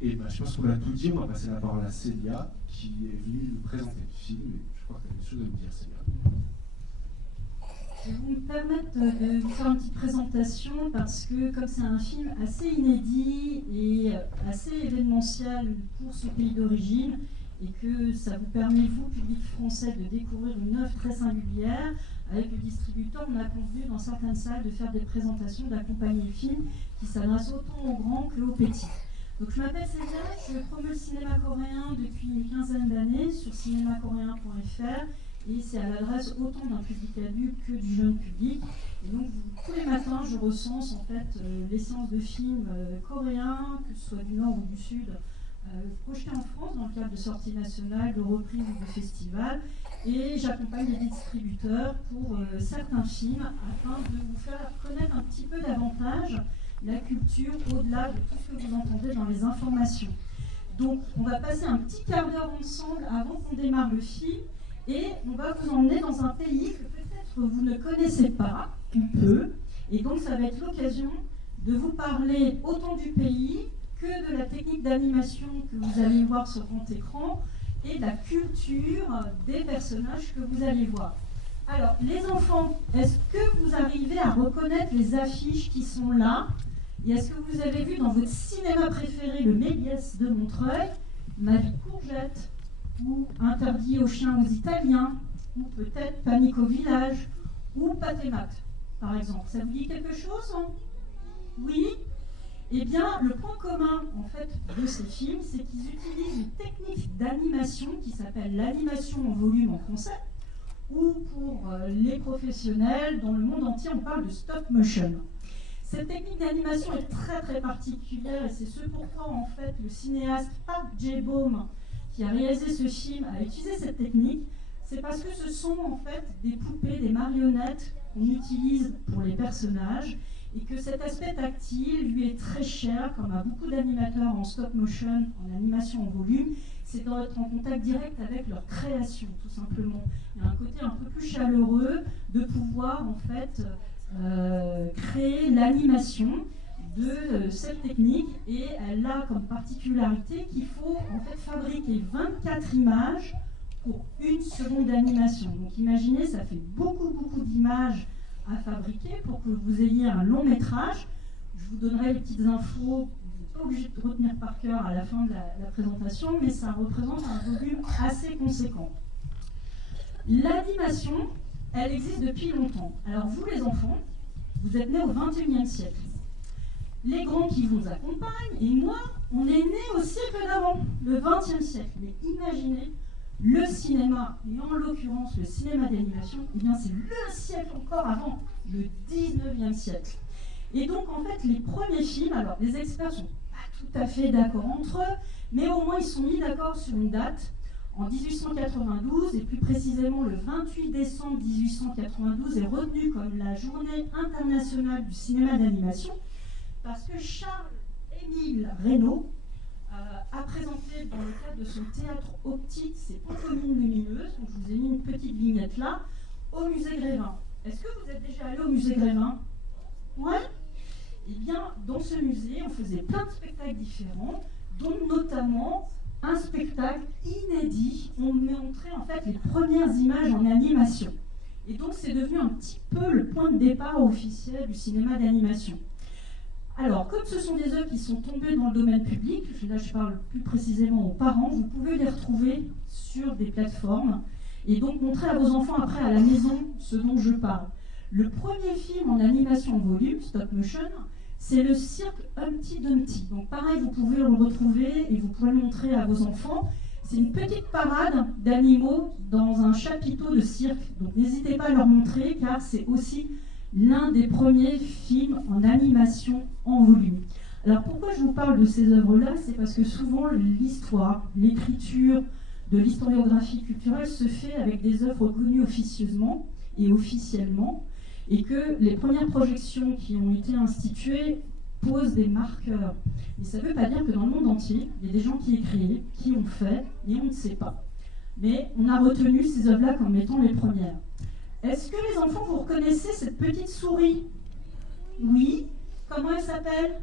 Et ben, je pense qu'on a tout dit, on va passer la parole à Célia, qui est venue nous présenter le film, et je crois que tu as des choses à nous dire, Célia. Je vais vous permettre de vous faire une petite présentation parce que comme c'est un film assez inédit et assez événementiel pour ce pays d'origine et que ça vous permet, vous, public français, de découvrir une œuvre très singulière, avec le distributeur, on a convenu dans certaines salles de faire des présentations, d'accompagner le film qui s'adresse autant aux grands qu'aux petits. Donc je m'appelle Célia, je promeus le cinéma coréen depuis une quinzaine d'années sur cinémacoréen.fr. Et c'est à l'adresse autant d'un public adulte que du jeune public. Et donc, tous les matins, je recense en fait les séances de films coréens, que ce soit du Nord ou du Sud, projetés en France dans le cadre de sorties nationales, de reprises ou de festivals. Et j'accompagne les distributeurs pour certains films afin de vous faire connaître un petit peu davantage la culture au-delà de tout ce que vous entendez dans les informations. Donc, on va passer un petit quart d'heure ensemble avant qu'on démarre le film. Et on va vous emmener dans un pays que peut-être vous ne connaissez pas, ou peu. Et donc ça va être l'occasion de vous parler autant du pays que de la technique d'animation que vous allez voir sur grand écran et de la culture des personnages que vous allez voir. Alors, les enfants, est-ce que vous arrivez à reconnaître les affiches qui sont là? Et est-ce que vous avez vu dans votre cinéma préféré, le Méliès de Montreuil, Ma vie courgette, ou Interdit aux chiens aux Italiens, ou peut-être Panique au village, ou Patémat, par exemple. Ça vous dit quelque chose, hein? Oui? Eh bien, le point commun, en fait, de ces films, c'est qu'ils utilisent une technique d'animation qui s'appelle l'animation en volume en français, ou pour les professionnels, dans le monde entier, on parle de stop motion. Cette technique d'animation est très très particulière, et c'est ce pourquoi, en fait, le cinéaste Park Jae-bom, qui a réalisé ce film, a utilisé cette technique, c'est parce que ce sont en fait des poupées, des marionnettes qu'on utilise pour les personnages et que cet aspect tactile lui est très cher, comme à beaucoup d'animateurs en stop motion, en animation en volume, c'est d'être en contact direct avec leur création, tout simplement. Il y a un côté un peu plus chaleureux de pouvoir en fait créer l'animation de cette technique, et elle a comme particularité qu'il faut en fait fabriquer 24 images pour une seconde d'animation. Donc imaginez, ça fait beaucoup d'images à fabriquer pour que vous ayez un long métrage. Je vous donnerai les petites infos, vous n'êtes pas obligé de retenir par cœur à la fin de la présentation, mais ça représente un volume assez conséquent. L'animation, elle existe depuis longtemps. Alors vous les enfants, vous êtes nés au XXIe siècle. Les grands qui vous accompagnent, et moi, on est nés au siècle d'avant, le XXe siècle. Mais imaginez, le cinéma, et en l'occurrence le cinéma d'animation, eh bien c'est le siècle encore avant, le XIXe siècle. Et donc en fait, les premiers films, alors les experts sont pas tout à fait d'accord entre eux, mais au moins ils sont mis d'accord sur une date, en 1892, et plus précisément le 28 décembre 1892 est retenu comme la journée internationale du cinéma d'animation, parce que Charles-Émile Reynaud a présenté dans le cadre de son théâtre optique ses pantomimes lumineuses, donc je vous ai mis une petite vignette là, au musée Grévin. Est-ce que vous êtes déjà allé au musée Grévin? Ouais? Eh bien, dans ce musée, on faisait plein de spectacles différents, dont notamment un spectacle inédit. On montrait en fait les premières images en animation. Et donc, c'est devenu un petit peu le point de départ officiel du cinéma d'animation. Alors, comme ce sont des œuvres qui sont tombées dans le domaine public, là je parle plus précisément aux parents, vous pouvez les retrouver sur des plateformes et donc montrer à vos enfants après à la maison ce dont je parle. Le premier film en animation en volume, stop motion, c'est le cirque Humpty Dumpty. Donc pareil, vous pouvez le retrouver et vous pourrez le montrer à vos enfants. C'est une petite parade d'animaux dans un chapiteau de cirque. Donc n'hésitez pas à leur montrer car c'est aussi l'un des premiers films en animation en volume. Alors pourquoi je vous parle de ces œuvres-là? C'est parce que souvent l'histoire, l'écriture de l'historiographie culturelle se fait avec des œuvres reconnues officieusement et officiellement, et que les premières projections qui ont été instituées posent des marqueurs. Et ça ne veut pas dire que dans le monde entier, il y a des gens qui écrivent, qui ont fait, et on ne sait pas. Mais on a retenu ces œuvres-là comme étant les premières. Est-ce que les enfants, vous reconnaissez cette petite souris? Oui. Comment elle s'appelle?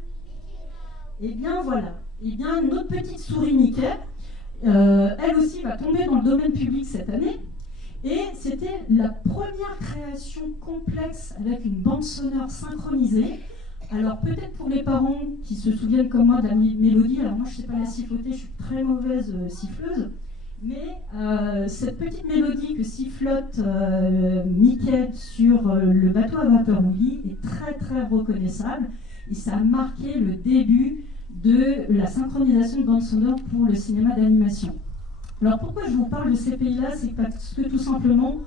Eh bien voilà, eh bien, notre petite souris Mickey, elle aussi va tomber dans le domaine public cette année. Et c'était la première création complexe avec une bande sonore synchronisée. Alors peut-être pour les parents qui se souviennent comme moi de la mélodie, alors moi je ne sais pas la siffloter, je suis très mauvaise siffleuse, mais cette petite mélodie que sifflote Mickey sur le bateau à vapeur Woolly est très très reconnaissable et ça a marqué le début de la synchronisation de bande sonore pour le cinéma d'animation. Alors pourquoi je vous parle de ces pays-là, c'est parce que tout simplement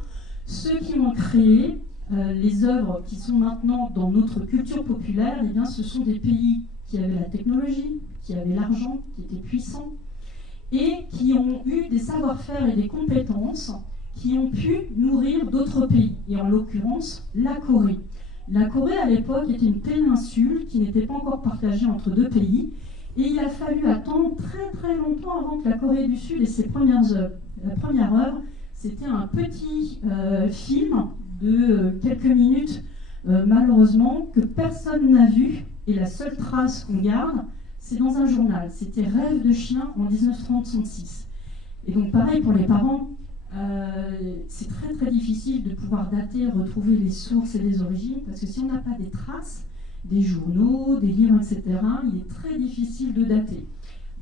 ceux qui ont créé les œuvres qui sont maintenant dans notre culture populaire, eh bien, ce sont des pays qui avaient la technologie, qui avaient l'argent, qui étaient puissants et qui ont eu des savoir-faire et des compétences qui ont pu nourrir d'autres pays, et en l'occurrence la Corée. La Corée à l'époque était une péninsule qui n'était pas encore partagée entre deux pays et il a fallu attendre très très longtemps avant que la Corée du Sud ait ses premières œuvres. La première œuvre, c'était un petit film de quelques minutes, malheureusement, que personne n'a vu, et la seule trace qu'on garde, c'est dans un journal. C'était Rêve de chien en 1936. Et donc pareil pour les parents, c'est très très difficile de pouvoir dater, retrouver les sources et les origines, parce que si on n'a pas des traces, des journaux, des livres, etc., il est très difficile de dater.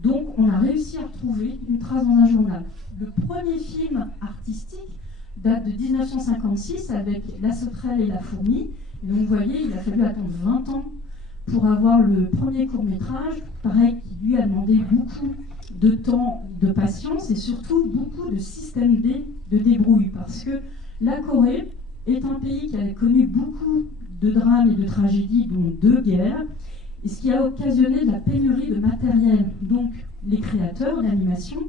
Donc on a réussi à retrouver une trace dans un journal. Le premier film artistique date de 1956 avec La sauterelle et la fourmi. Et donc vous voyez, il a fallu attendre 20 ans pour avoir le premier court-métrage, pareil, qui lui a demandé beaucoup de temps, de patience et surtout beaucoup de système D de débrouille. Parce que la Corée est un pays qui a connu beaucoup de drames et de tragédies, dont 2 guerres, et ce qui a occasionné de la pénurie de matériel. Donc les créateurs d'animation,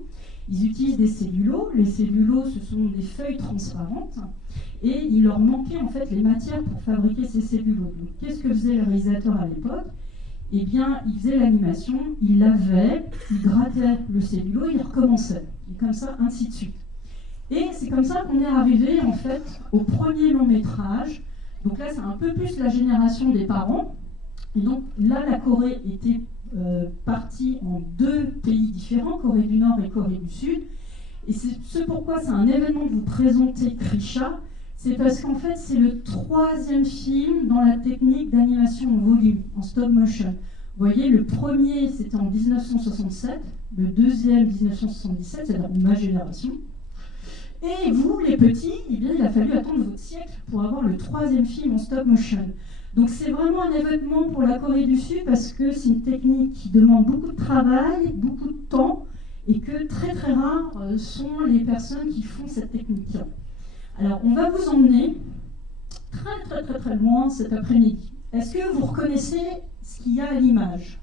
ils utilisent des cellulos. Les cellulos, ce sont des feuilles transparentes et il leur manquait en fait les matières pour fabriquer ces cellulos. Donc qu'est-ce que faisait le réalisateur à l'époque? Eh bien, il faisait l'animation, il lavait, il grattait le cellulo, il recommençait. Et comme ça, ainsi de suite. Et c'est comme ça qu'on est arrivé en fait au premier long métrage. Donc là, c'est un peu plus la génération des parents. Et donc là, la Corée était partie en 2 pays différents, Corée du Nord et Corée du Sud. Et c'est ce pourquoi c'est un événement de vous présenter Krisha, c'est parce qu'en fait c'est le 3e film dans la technique d'animation en volume, en stop motion. Vous voyez, le premier c'était en 1967, le deuxième 1977, c'est-à-dire ma génération. Et vous, les petits, eh bien, il a fallu attendre votre siècle pour avoir le 3e film en stop motion. Donc c'est vraiment un événement pour la Corée du Sud parce que c'est une technique qui demande beaucoup de travail, beaucoup de temps et que très très rares sont les personnes qui font cette technique. Alors on va vous emmener très très très très loin cet après-midi. Est-ce que vous reconnaissez ce qu'il y a à l'image?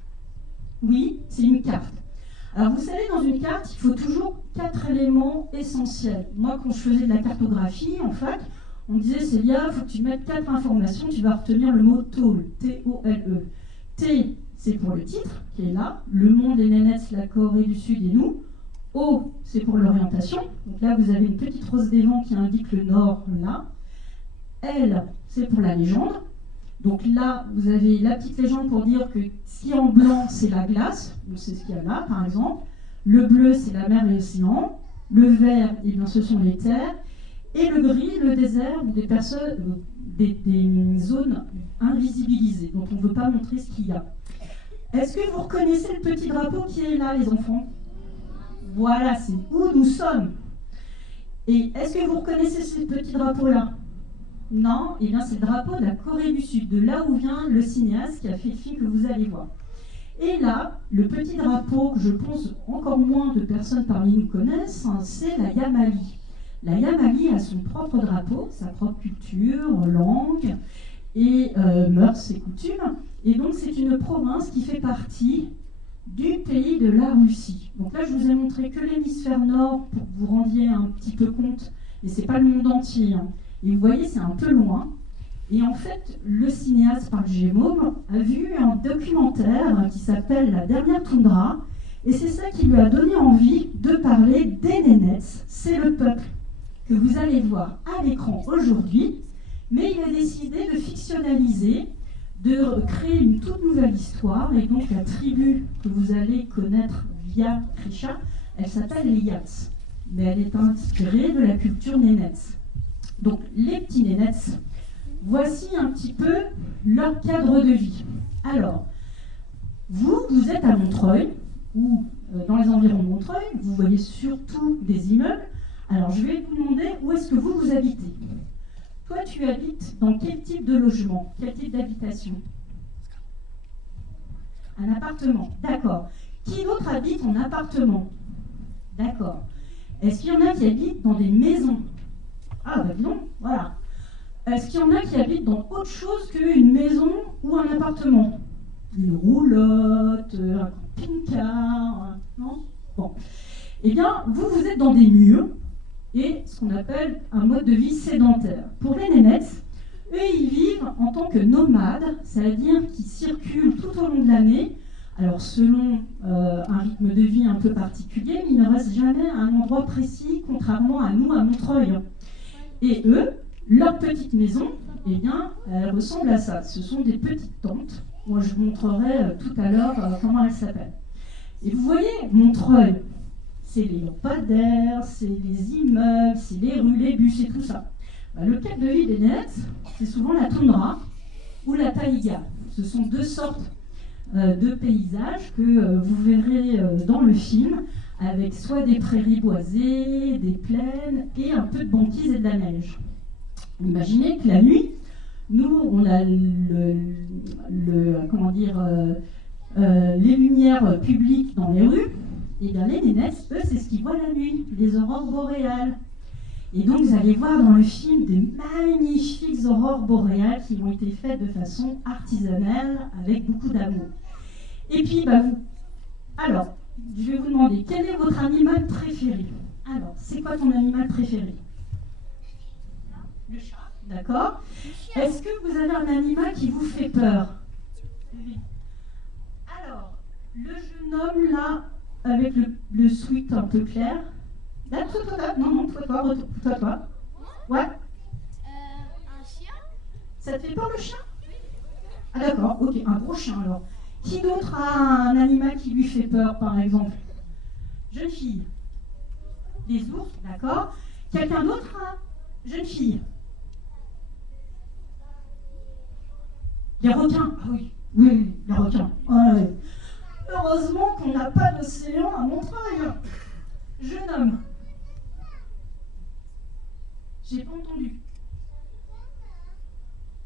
Oui, c'est une carte. Alors vous savez, dans une carte, il faut toujours 4 éléments essentiels. Moi, quand je faisais de la cartographie en fac, on me disait, Célia, il faut que tu mettes 4 informations, tu vas retenir le mot TOLE, T-O-L-E. T, c'est pour le titre, qui est là, le monde, les nénettes, la Corée du Sud et nous. O, c'est pour l'orientation. Donc là, vous avez une petite rose des vents qui indique le nord, là. L, c'est pour la légende. Donc là, vous avez la petite légende pour dire que ce qui est en blanc, c'est la glace. Donc c'est ce qu'il y a là, par exemple. Le bleu, c'est la mer et l'océan. Le vert, eh bien, ce sont les terres. Et le gris, le désert, ou des personnes, des zones invisibilisées, dont on ne veut pas montrer ce qu'il y a. Est-ce que vous reconnaissez le petit drapeau qui est là, les enfants? Voilà, c'est où nous sommes. Et est-ce que vous reconnaissez ce petit drapeau-là? Non, eh bien c'est le drapeau de la Corée du Sud, de là où vient le cinéaste qui a fait le film que vous allez voir. Et là, le petit drapeau que je pense encore moins de personnes parmi nous connaissent, hein, c'est la Yamali. La Yamali a son propre drapeau, sa propre culture, langue et mœurs et coutumes. Et donc c'est une province qui fait partie du pays de la Russie. Donc là, je vous ai montré que l'hémisphère nord pour que vous rendiez un petit peu compte, et c'est pas le monde entier. Hein. Et vous voyez, c'est un peu loin. Et en fait, le cinéaste Park Jae-moom a vu un documentaire qui s'appelle La dernière toundra, et c'est ça qui lui a donné envie de parler des nénettes. C'est le peuple que vous allez voir à l'écran aujourd'hui, mais il a décidé de fictionnaliser, de créer une toute nouvelle histoire. Et donc la tribu que vous allez connaître via Krisha, elle s'appelle les Yats. Mais elle est inspirée de la culture Nénètse. Donc les petits Nénètses, voici un petit peu leur cadre de vie. Alors, vous êtes à Montreuil, ou dans les environs de Montreuil, vous voyez surtout des immeubles. Alors je vais vous demander où est-ce que vous habitez. Toi, tu habites dans quel type de logement, quel type d'habitation? Un appartement, d'accord. Qui d'autre habite en appartement? D'accord. Est-ce qu'il y en a qui habitent dans des maisons? Ah, bah non, voilà. Est-ce qu'il y en a qui habitent dans autre chose qu'une maison ou un appartement? Une roulotte, un camping-car, non? Bon. Eh bien, vous êtes dans des murs et ce qu'on appelle un mode de vie sédentaire. Pour les Nénètses, eux, ils vivent en tant que nomades, c'est-à-dire qu'ils circulent tout au long de l'année, alors selon un rythme de vie un peu particulier, mais il ne reste jamais à un endroit précis, contrairement à nous, à Montreuil. Et eux, leur petite maison, eh bien, elle ressemble à ça. Ce sont des petites tentes. Moi, je vous montrerai tout à l'heure comment elles s'appellent. Et vous voyez, Montreuil, c'est les lampadaires, c'est les immeubles, c'est les rues, les bus et tout ça. Bah, le cadre de vie des Nénètses, c'est souvent la toundra ou la taïga. Ce sont deux sortes de paysages que vous verrez dans le film, avec soit des prairies boisées, des plaines et un peu de banquise et de la neige. Imaginez que la nuit, nous, on a les lumières publiques dans les rues, et bien les Nénètses, eux, c'est ce qu'ils voient la nuit, les aurores boréales. Et donc, vous allez voir dans le film des magnifiques aurores boréales qui ont été faites de façon artisanale, avec beaucoup d'amour. Et puis, bah, alors, je vais vous demander, quel est votre animal préféré? Alors, c'est quoi ton animal préféré? Le chat. D'accord. Est-ce que vous avez un animal qui vous fait peur? Oui. Alors, le jeune homme là, avec le sweat un peu clair. Là, toi. Non, toi. Ouais. Un chien? Ça te fait peur le chien? Ah d'accord, ok, un gros chien alors. Qui d'autre a un animal qui lui fait peur, par exemple? Jeune fille. Les ours, d'accord. Quelqu'un d'autre a jeune fille? Les requins. Ah oui, les requins. Ouais. Heureusement qu'on n'a pas d'océan à Montreuil. Jeune homme. J'ai pas entendu.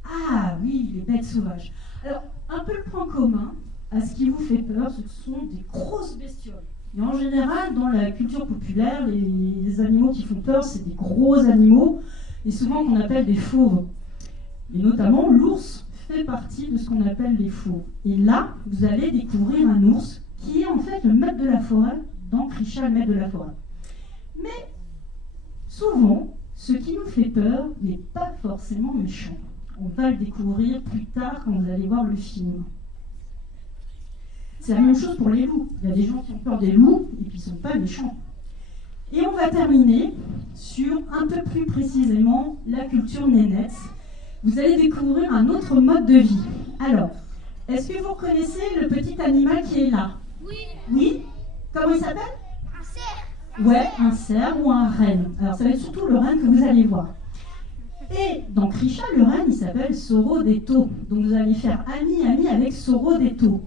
Ah oui, les bêtes sauvages. Alors, un peu le point commun à ce qui vous fait peur, ce sont des grosses bestioles. Et en général, dans la culture populaire, les animaux qui font peur, c'est des gros animaux, et souvent qu'on appelle des fauves. Et notamment, l'ours fait partie de ce qu'on appelle les fauves. Et là, vous allez découvrir un ours qui est en fait le maître de la forêt, dans Krisha, le maître de la forêt. Mais souvent, ce qui nous fait peur n'est pas forcément méchant. On va le découvrir plus tard quand vous allez voir le film. C'est la même chose pour les loups. Il y a des gens qui ont peur des loups et qui ne sont pas méchants. Et on va terminer sur un peu plus précisément la culture Nénètse. Vous allez découvrir un autre mode de vie. Alors, est-ce que vous reconnaissez le petit animal qui est là? Oui. Oui? Comment il s'appelle? Un cerf. Ouais, un cerf ou un renne. Alors, ça va être surtout le renne que vous allez voir. Et dans Krisha, le renne, il s'appelle Soro-Detto. Donc, vous allez faire ami avec Soro-Detto.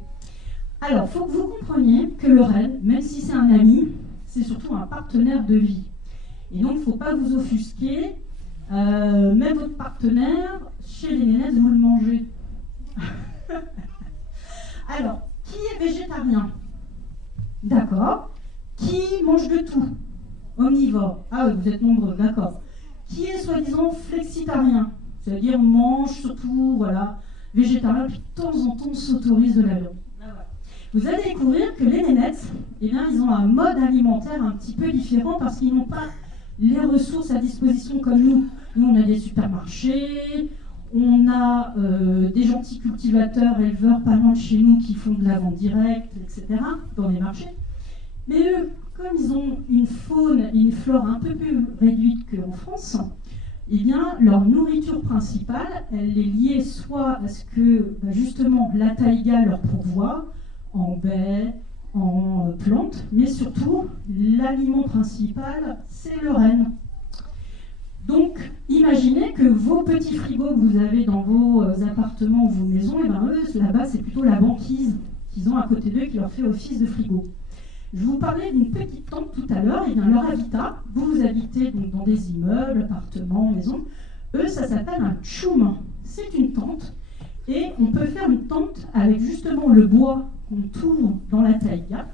Alors, il faut que vous compreniez que le renne, même si c'est un ami, c'est surtout un partenaire de vie. Et donc, il ne faut pas vous offusquer. Même votre partenaire, chez les Nénètses, vous le mangez. Alors, qui est végétarien? D'accord. Qui mange de tout? Omnivore. Ah oui, vous êtes nombreux, d'accord. Qui est soi-disant flexitarien? C'est-à-dire mange surtout, voilà, végétarien, puis de temps en temps s'autorise de la viande. Vous allez découvrir que les Nénètses, eh bien, ils ont un mode alimentaire un petit peu différent parce qu'ils n'ont pas les ressources à disposition comme nous. Nous, on a des supermarchés, on a des gentils cultivateurs, éleveurs pas loin de chez nous qui font de la vente directe, etc., dans les marchés. Mais eux, comme ils ont une faune et une flore un peu plus réduite qu'en France, eh bien, leur nourriture principale, elle est liée soit à ce que, justement, la taïga leur pourvoit en baies, en plantes, mais surtout, l'aliment principal, c'est le renne. Donc, imaginez que vos petits frigos que vous avez dans vos appartements ou vos maisons, et ben eux, là-bas, c'est plutôt la banquise qu'ils ont à côté d'eux qui leur fait office de frigo. Je vous parlais d'une petite tente tout à l'heure, et bien leur habitat, vous habitez donc dans des immeubles, appartements, maisons, eux, ça s'appelle un tchoum. C'est une tente, et on peut faire une tente avec justement le bois qu'on tourne dans la taïga,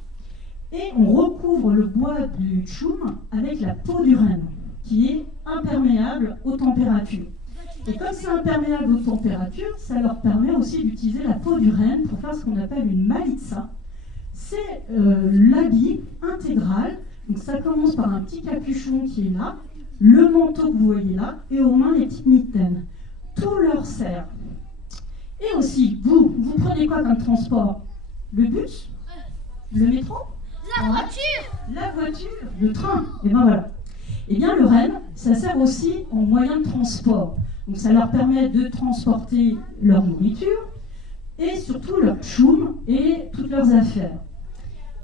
et on recouvre le bois du tchoum avec la peau du renne, qui est imperméable aux températures. Et comme c'est imperméable aux températures, ça leur permet aussi d'utiliser la peau du renne pour faire ce qu'on appelle une malitsa. C'est l'habit intégral. Donc ça commence par un petit capuchon qui est là, le manteau que vous voyez là, et aux mains les petites mitaines. Tout leur sert. Et aussi, vous prenez quoi comme transport? Le bus? Le métro? La voiture. La voiture, le train. Et ben voilà. Eh bien, le renne, ça sert aussi en moyen de transport. Donc, ça leur permet de transporter leur nourriture et surtout leur tchoum et toutes leurs affaires.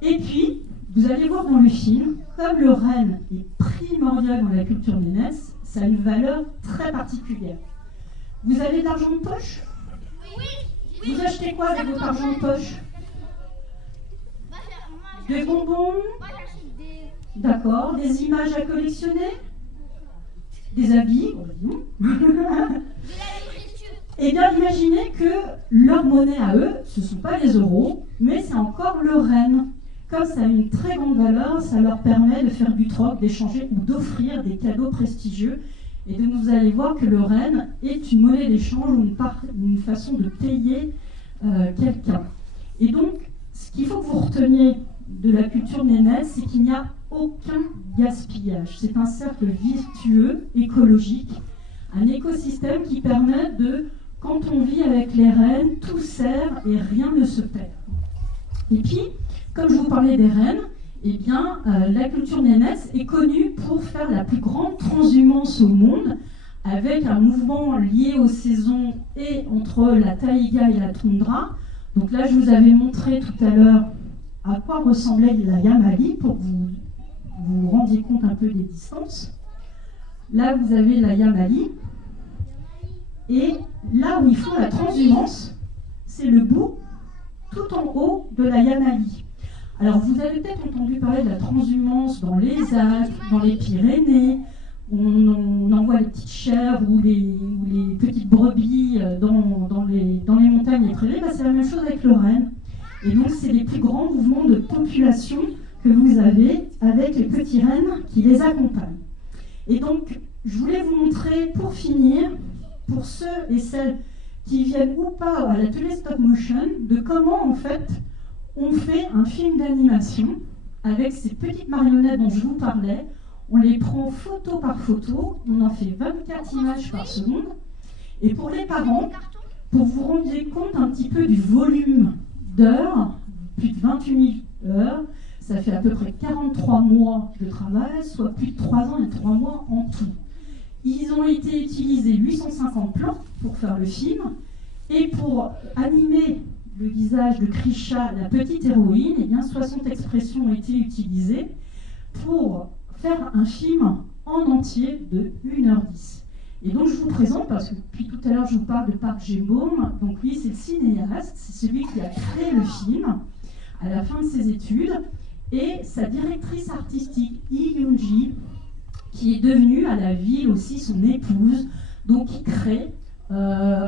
Et puis, vous allez voir dans le film, comme le renne est primordial dans la culture nénèse, ça a une valeur très particulière. Vous avez de l'argent de poche? Oui. Vous achetez quoi avec votre argent de poche? Des bonbons? Moi, j'achète des... D'accord. Des images à collectionner? Des habits? Non. de la nourriture. Eh bien, imaginez que leur monnaie à eux, ce ne sont pas les euros, mais c'est encore le renne. Comme ça a une très grande valeur, ça leur permet de faire du troc, d'échanger ou d'offrir des cadeaux prestigieux. Et donc, vous allez voir que le renne est une monnaie d'échange ou une façon de payer quelqu'un. Et donc, ce qu'il faut que vous reteniez de la culture nénèse, c'est qu'il n'y a aucun gaspillage. C'est un cercle vertueux, écologique, un écosystème qui permet de, quand on vit avec les rennes, tout sert et rien ne se perd. Et puis, comme je vous parlais des rennes, eh bien, la culture nénèse est connue pour faire la plus grande transhumance au monde, avec un mouvement lié aux saisons et entre la taïga et la toundra. Donc là, je vous avais montré tout à l'heure à quoi ressemblait la Yamali pour que vous vous rendiez compte un peu des distances. Là, vous avez la Yamali. Et là où ils font la transhumance, c'est le bout tout en haut de la Yamali. Alors, vous avez peut-être entendu parler de la transhumance dans les Alpes, dans les Pyrénées. On envoie les petites chèvres ou les petites brebis dans les montagnes étrillées. C'est la même chose avec le renne. Et donc, c'est les plus grands mouvements de population que vous avez avec les petits rennes qui les accompagnent. Et donc, je voulais vous montrer, pour finir, pour ceux et celles qui viennent ou pas à l'atelier stop motion, de comment, en fait, on fait un film d'animation avec ces petites marionnettes dont je vous parlais. On les prend photo par photo, on en fait 24 images par seconde. Et pour les parents, pour vous rendre compte un petit peu du volume d'heures, plus de 28 000 heures, ça fait à peu près 43 mois de travail, soit plus de 3 ans et 3 mois en tout. Ils ont été utilisés 850 plans pour faire le film, et pour animer le visage de Krisha, la petite héroïne, eh bien 60 expressions ont été utilisées pour faire un film en entier de 1h10. Et donc je vous présente, parce que depuis tout à l'heure je vous parle de Park Jae-bom, donc lui c'est le cinéaste, c'est celui qui a créé le film à la fin de ses études, et sa directrice artistique, Lee Yoon-ji, qui est devenue à la ville aussi son épouse, donc ils créent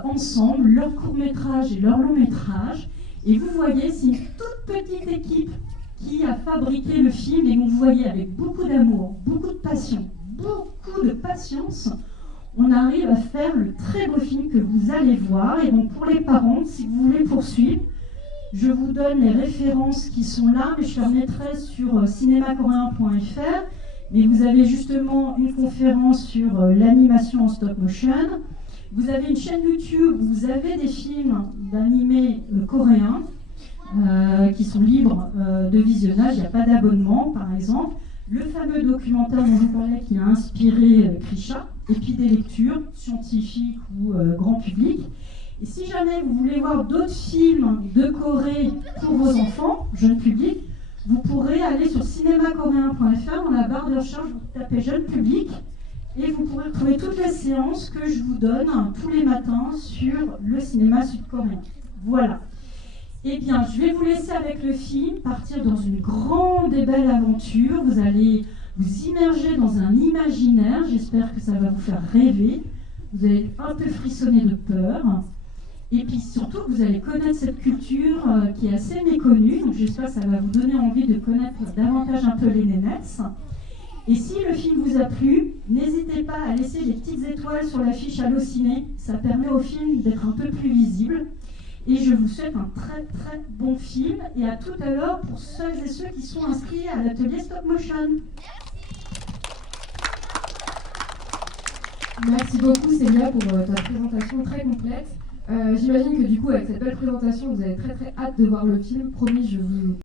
ensemble leur court-métrage et leur long-métrage. Et vous voyez, c'est une toute petite équipe qui a fabriqué le film, et vous voyez avec beaucoup d'amour, beaucoup de passion, beaucoup de patience, on arrive à faire le très beau film que vous allez voir. Et donc pour les parents, si vous voulez poursuivre, je vous donne les références qui sont là, mais je les remettrai sur cinémacoréen.fr. Mais vous avez justement une conférence sur l'animation en stop motion. Vous avez une chaîne YouTube où vous avez des films d'animés coréens qui sont libres de visionnage, il n'y a pas d'abonnement par exemple. Le fameux documentaire dont je vous parlais qui a inspiré Krisha, et puis des lectures scientifiques ou grand public. Et si jamais vous voulez voir d'autres films de Corée pour vos enfants, jeune public, vous pourrez aller sur cinémacoréen.fr, dans la barre de recherche, vous tapez jeune public, et vous pourrez trouver toutes les séances que je vous donne tous les matins sur le cinéma sud-coréen. Voilà. Eh bien, je vais vous laisser avec le film, partir dans une grande et belle aventure. Vous allez vous immerger dans un imaginaire. J'espère que ça va vous faire rêver. Vous allez un peu frissonner de peur. Et puis surtout, vous allez connaître cette culture qui est assez méconnue. Donc j'espère que ça va vous donner envie de connaître davantage un peu les nénettes. Et si le film vous a plu, n'hésitez pas à laisser des petites étoiles sur l'affiche Allociné. Ça permet au film d'être un peu plus visible. Et je vous souhaite un très très bon film. Et à tout à l'heure pour celles et ceux qui sont inscrits à l'atelier Stop Motion. Merci beaucoup Célia pour ta présentation très complète. J'imagine que du coup avec cette belle présentation vous avez très très hâte de voir le film. Promis, je vous